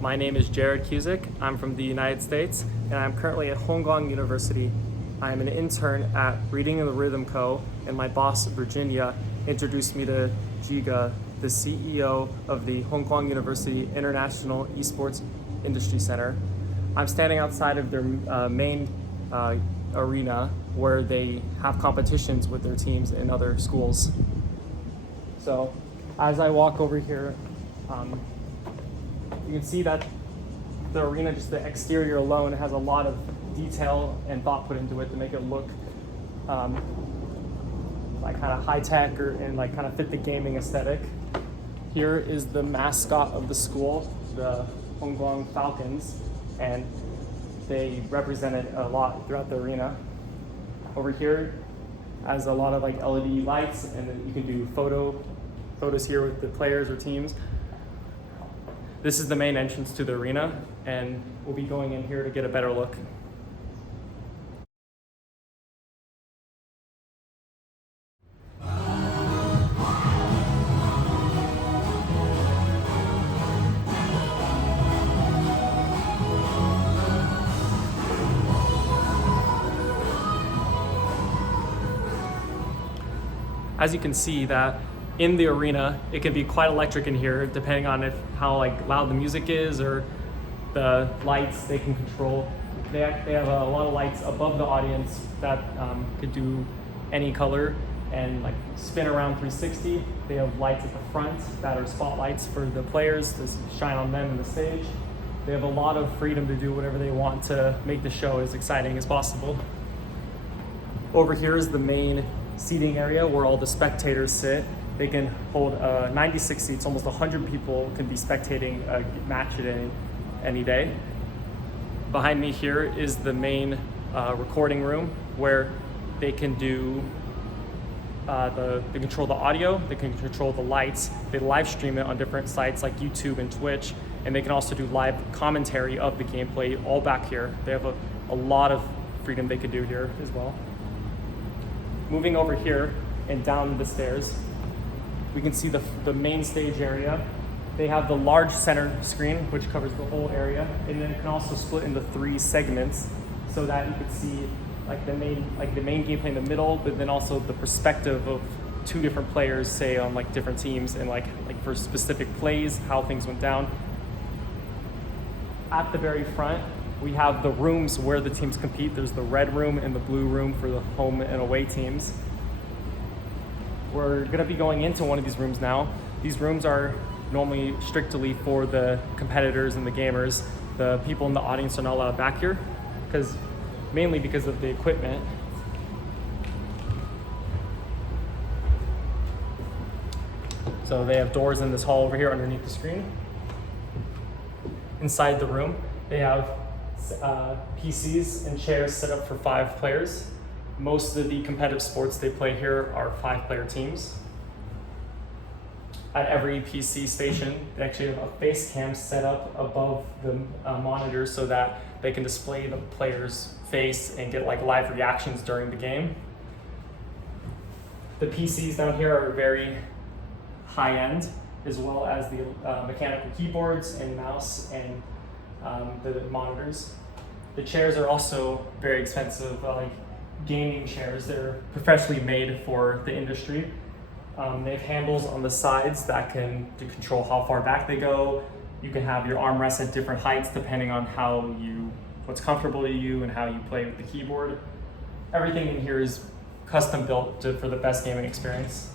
My name is Jared Cusick. I'm from the United States, and I'm currently at Hungkuang University. I'm an intern at Reading in the Rhythm Co., and my boss, Virginia, introduced me to Jiga, the CEO of the Hungkuang University International Esports Industry Center. I'm standing outside of their main arena where they have competitions with their teams in other schools. So as I walk over here, you can see that the arena, just the exterior alone, has a lot of detail and thought put into it to make it look like kind of high tech and like kind of fit the gaming aesthetic. Here is the mascot of the school, the Hungkuang Falcons, and they represented a lot throughout the arena. Over here has a lot of like LED lights, and then you can do photos here with the players or teams. This is the main entrance to the arena, and we'll be going in here to get a better look. As you can see that in the arena, it can be quite electric in here, depending on how like loud the music is or the lights they can control. They have a lot of lights above the audience that could do any color and like spin around 360. They have lights at the front that are spotlights for the players to shine on them in the stage. They have a lot of freedom to do whatever they want to make the show as exciting as possible. Over here is the main seating area where all the spectators sit. They can hold 96 seats, almost 100 people can be spectating a match at any day. Behind me here is the main recording room where they can do, they control the audio, they can control the lights, they live stream it on different sites like YouTube and Twitch, and they can also do live commentary of the gameplay all back here. They have a lot of freedom they could do here as well. Moving over here and down the stairs, we can see the main stage area. They have the large center screen, which covers the whole area, and then it can also split into 3 segments so that you can see like the main gameplay in the middle, but then also the perspective of 2 different players, say on like different teams, and like for specific plays, how things went down. At the very front, we have the rooms where the teams compete. There's the red room and the blue room for the home and away teams. We're gonna be going into one of these rooms now. These rooms are normally strictly for the competitors and the gamers. The people in the audience are not allowed back here, mainly because of the equipment. So they have doors in this hall over here underneath the screen. Inside the room, they have PCs and chairs set up for 5 players. Most of the competitive sports they play here are 5-player teams. At every PC station, they actually have a face cam set up above the monitor so that they can display the player's face and get like live reactions during the game. The PCs down here are very high-end, as well as the mechanical keyboards and mouse and the monitors. The chairs are also very expensive, like gaming chairs. They're professionally made for the industry. They have handles on the sides that can control how far back they go. You can have your armrests at different heights depending on what's comfortable to you and how you play with the keyboard. Everything in here is custom built for the best gaming experience.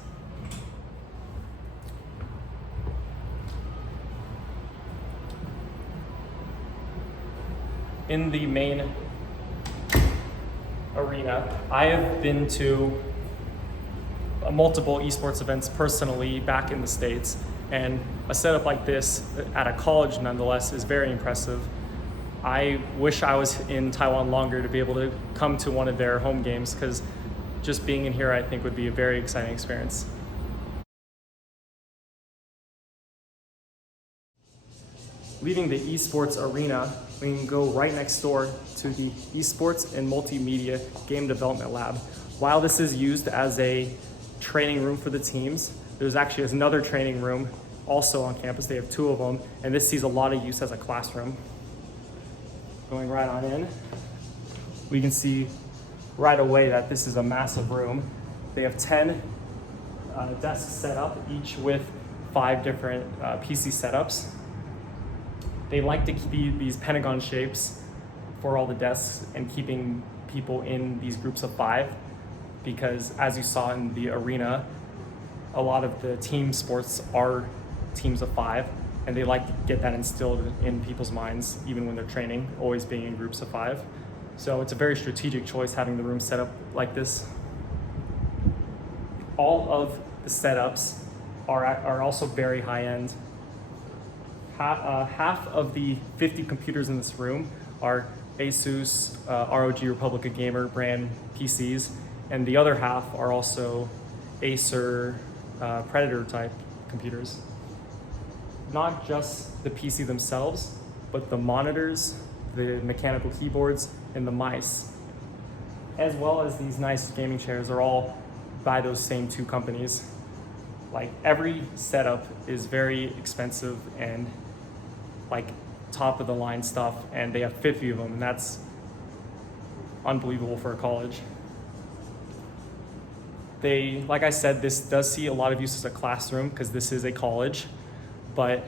In the main arena, I have been to multiple esports events personally back in the States, and a setup like this at a college nonetheless is very impressive. I wish I was in Taiwan longer to be able to come to one of their home games, because just being in here I think would be a very exciting experience. Leaving the Esports Arena, we can go right next door to the Esports and Multimedia Game Development Lab. While this is used as a training room for the teams, there's actually another training room also on campus. They have 2 of them, and this sees a lot of use as a classroom. Going right on in, we can see right away that this is a massive room. They have 10 desks set up, each with 5 different PC setups. They like to keep these pentagon shapes for all the desks and keeping people in these groups of 5, because as you saw in the arena, a lot of the team sports are teams of 5, and they like to get that instilled in people's minds even when they're training, always being in groups of 5. So it's a very strategic choice having the room set up like this. All of the setups are also very high end. Half of the 50 computers in this room are Asus ROG Republica Gamer brand PCs, and the other half are also Acer Predator type computers. Not just the PC themselves, but the monitors, the mechanical keyboards, and the mice, as well as these nice gaming chairs, are all by those same 2 companies. Like, every setup is very expensive and like top of the line stuff, and they have 50 of them, and that's unbelievable for a college. Like I said, this does see a lot of use as a classroom because this is a college, but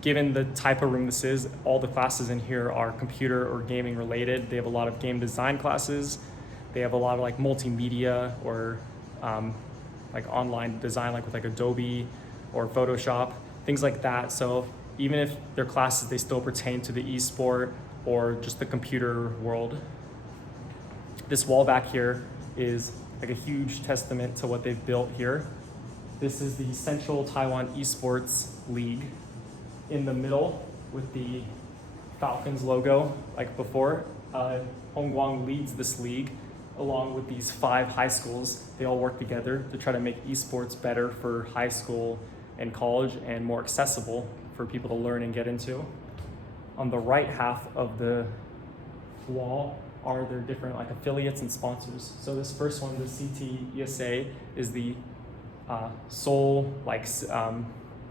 given the type of room this is, all the classes in here are computer or gaming related. They have a lot of game design classes. They have a lot of like multimedia or like online design, like with like Adobe or Photoshop, things like that. So even if their classes, they still pertain to the esport or just the computer world. This wall back here is like a huge testament to what they've built here. This is the Central Taiwan Esports League in the middle with the Falcons logo like before. Hungkuang leads this league along with these 5 high schools. They all work together to try to make esports better for high school and college and more accessible for people to learn and get into. On the right half of the wall are their different like affiliates and sponsors. So this first one, the CTESA, is the sole,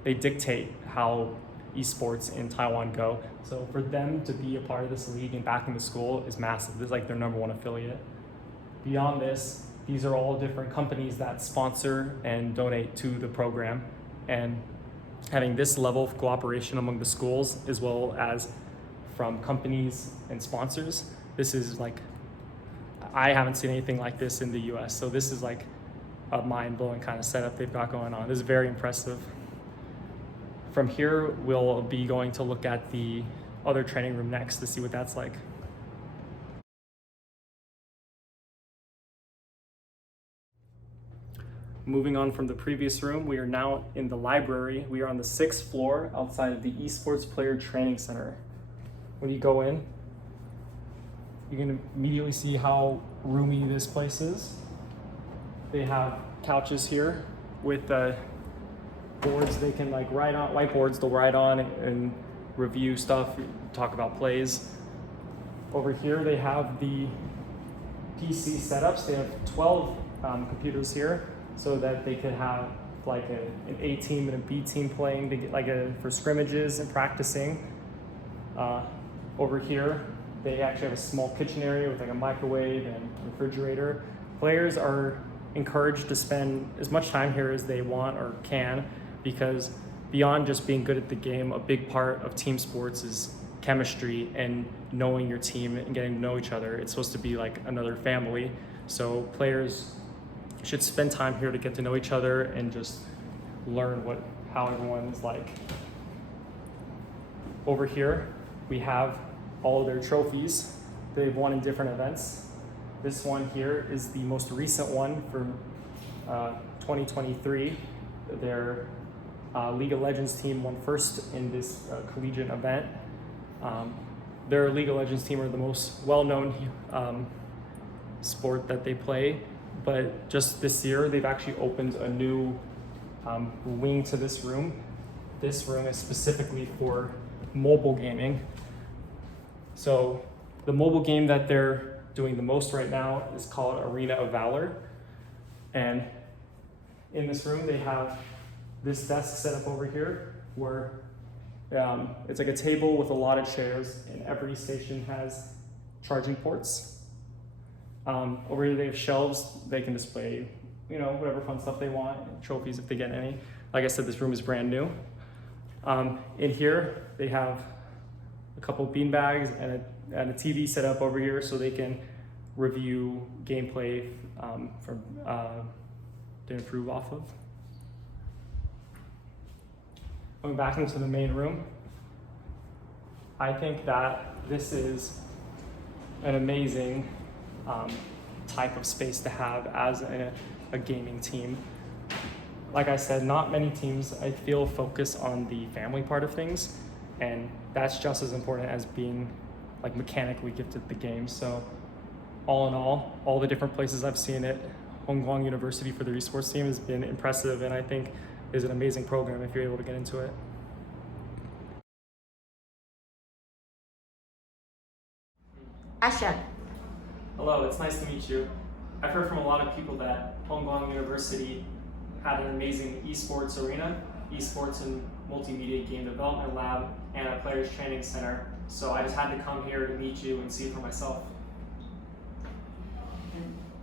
they dictate how esports in Taiwan go. So for them to be a part of this league and back in the school is massive. This is like their #1 affiliate. Beyond this, these are all different companies that sponsor and donate to the program. And having this level of cooperation among the schools as well as from companies and sponsors, this is like, I haven't seen anything like this in the US. So this is like a mind-blowing kind of setup they've got going on. This is very impressive. From here, we'll be going to look at the other training room next to see what that's like. Moving on from the previous room, we are now in the library. We are on the 6th floor outside of the Esports Player Training Center. When you go in, you can immediately see how roomy this place is. They have couches here with boards they can like write on, whiteboards they'll write on and review stuff, talk about plays. Over here they have the PC setups. They have 12 computers here, so that they could have like an A team and a B team playing to get for scrimmages and practicing. Over here, they actually have a small kitchen area with like a microwave and refrigerator. Players are encouraged to spend as much time here as they want or can, because beyond just being good at the game, a big part of team sports is chemistry and knowing your team and getting to know each other. It's supposed to be like another family. So players should spend time here to get to know each other and just learn how everyone is like. Over here, we have all of their trophies they've won in different events. This one here is the most recent one for 2023. Their League of Legends team won first in this collegiate event. Their League of Legends team are the most well-known sport that they play, but just this year they've actually opened a new wing to this room. This room is specifically for mobile gaming. So the mobile game that they're doing the most right now is called Arena of Valor. And in this room they have this desk set up over here where it's like a table with a lot of chairs, and every station has charging ports. Over here they have shelves. They can display, whatever fun stuff they want, trophies if they get any. Like I said, this room is brand new. In here they have a couple bean bags and a TV set up over here so they can review gameplay to improve off of. Going back into the main room, I think that this is an amazing type of space to have as a gaming team. Like I said, not many teams, I feel, focus on the family part of things, and that's just as important as being like mechanically gifted at the game. So all in all the different places I've seen it, Hungkuang University for the esports team has been impressive, and I think is an amazing program if you're able to get into it. Asha. Hello, it's nice to meet you. I've heard from a lot of people that Hungkuang University had an amazing Esports Arena, Esports and Multimedia Game Development Lab, and a Players Training Center. So I just had to come here to meet you and see it for myself.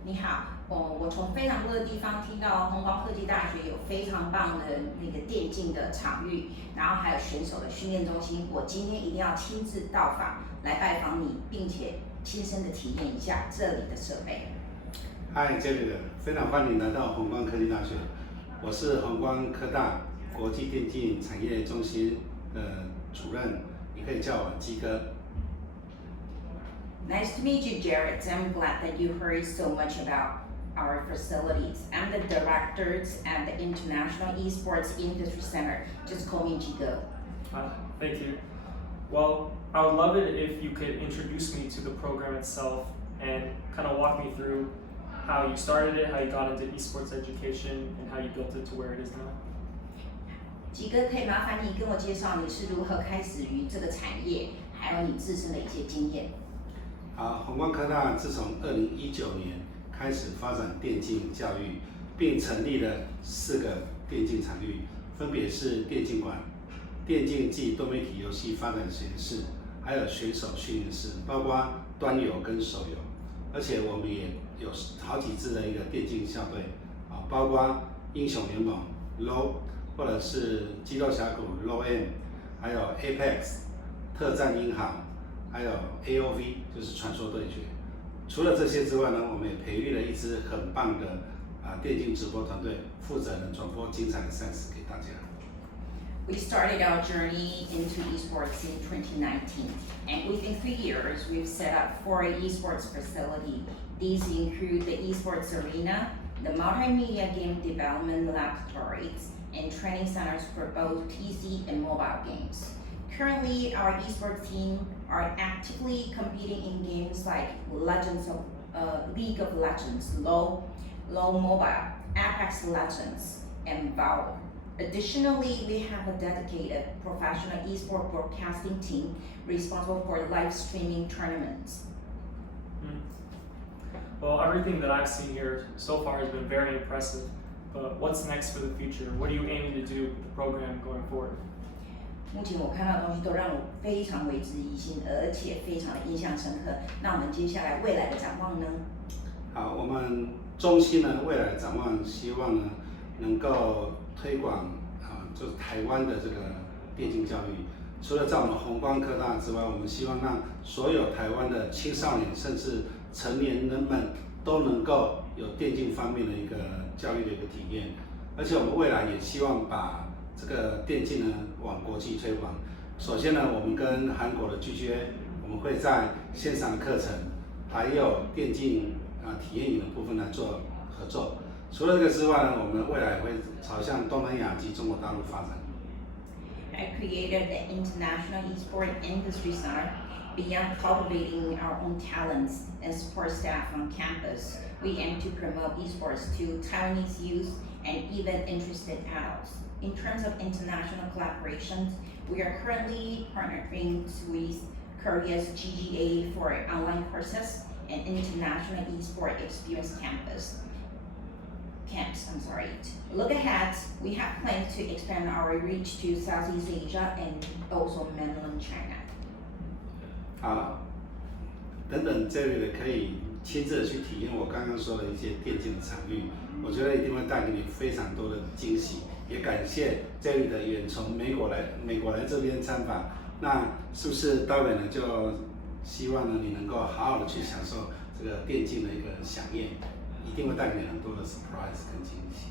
你好，我从非常多的地方听到弘光科技大学有非常棒的那个电竞的场域，然后还有选手的训练中心。我今天一定要亲自到访来拜访你，并且亲身的体验一下这里的设备。嗨，这里的非常欢迎来到弘光科技大学，我是弘光科大国际电竞产业中心的主任，你可以叫我鸡哥。Nice to meet you, Jared. I'm glad that you heard so much about our facilities. I'm the director at the International Esports Industry Center. Just call me Jigo. Thank you. Well, I would love it if you could introduce me to the program itself and kind of walk me through how you started it, how you got into esports education, and how you built it to where it is now. 吉哥，可以麻烦你跟我介绍你是如何开始于这个产业，还有你自身的一些经验。好，弘光科大自从2019年开始发展电竞教育，并成立了4个电竞场域，分别是电竞馆、电竞及多媒体游戏发展实验室，还有选手训练室，包括端游跟手游。而且我们也有好几支的一个电竞校队，包括英雄联盟 LOL， 或者是激斗峡谷 LOL， 还有 Apex 特战英豪。还有 AOV 就是传说对决。除了这些之外呢，我们也培育了一支很棒的电竞直播团队，负责人转播精彩的赛事给大家。We started our journey into esports in 2019, and within 3 years, we've set up 4 esports facilities. These include the Esports Arena, the multimedia game development laboratories, and training centers for both PC and mobile games. Currently, our esports team are actively competing in games like League of Legends, LoL Mobile, Apex Legends, and Valor. Additionally, we have a dedicated professional esports broadcasting team responsible for live streaming tournaments. Well, everything that I've seen here so far has been very impressive. But what's next for the future? What are you aiming to do with the program going forward? 目前我看到的东西都让我非常为之一新，而且非常的印象深刻。那我们接下来未来的展望呢？好，我们中心呢未来的展望，希望呢能够推广就是台湾的这个电竞教育。除了在我们弘光科大之外，我们希望让所有台湾的青少年甚至成年人们都能够有电竞方面的一个教育的一个体验。而且我们未来也希望把这个电竞呢往国际推广。首先呢，我们跟韩国的 GGA， 我们会在线上的课程，还有电竞体验营的部分来做合作。除了这个之外呢，我们未来会朝向东南亚及中国大陆发展。I created the International Esports Industry Center. Beyond cultivating our own talents and support staff on campus, we aim to promote esports to Taiwanese youth and even interested adults. In terms of international collaborations, we are currently partnering with Korea's GGA for online courses and International Esports Experience Campus. Look ahead, we have plans to expand our reach to Southeast Asia and also mainland China. 好，等等这类的可以亲自的去体验我刚刚说的一些电竞的场域，我觉得一定会带给你非常多的惊喜。也感谢这里的远从美国来这边参访，那是不是待会呢就希望呢你能够好好的去享受这个电竞的一个飨宴，一定会带给你很多的 surprise 跟惊喜。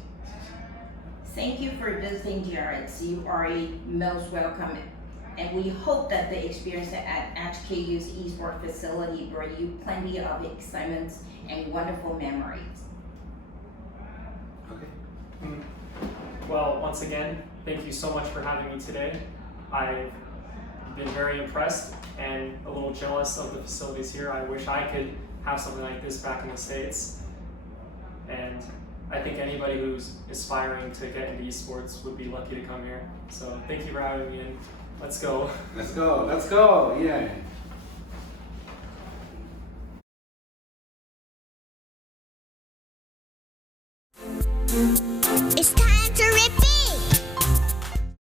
Thank you for visiting Jared. You are most welcome. And we hope that the experience at HKU's esports facility brought you plenty of excitement and wonderful memories. OK。Well, once again, thank you so much for having me today. I've been very impressed and a little jealous of the facilities here. I wish I could have something like this back in the States. And I think anybody who's aspiring to get into esports would be lucky to come here. So thank you for having me, and let's go. Let's go, yeah.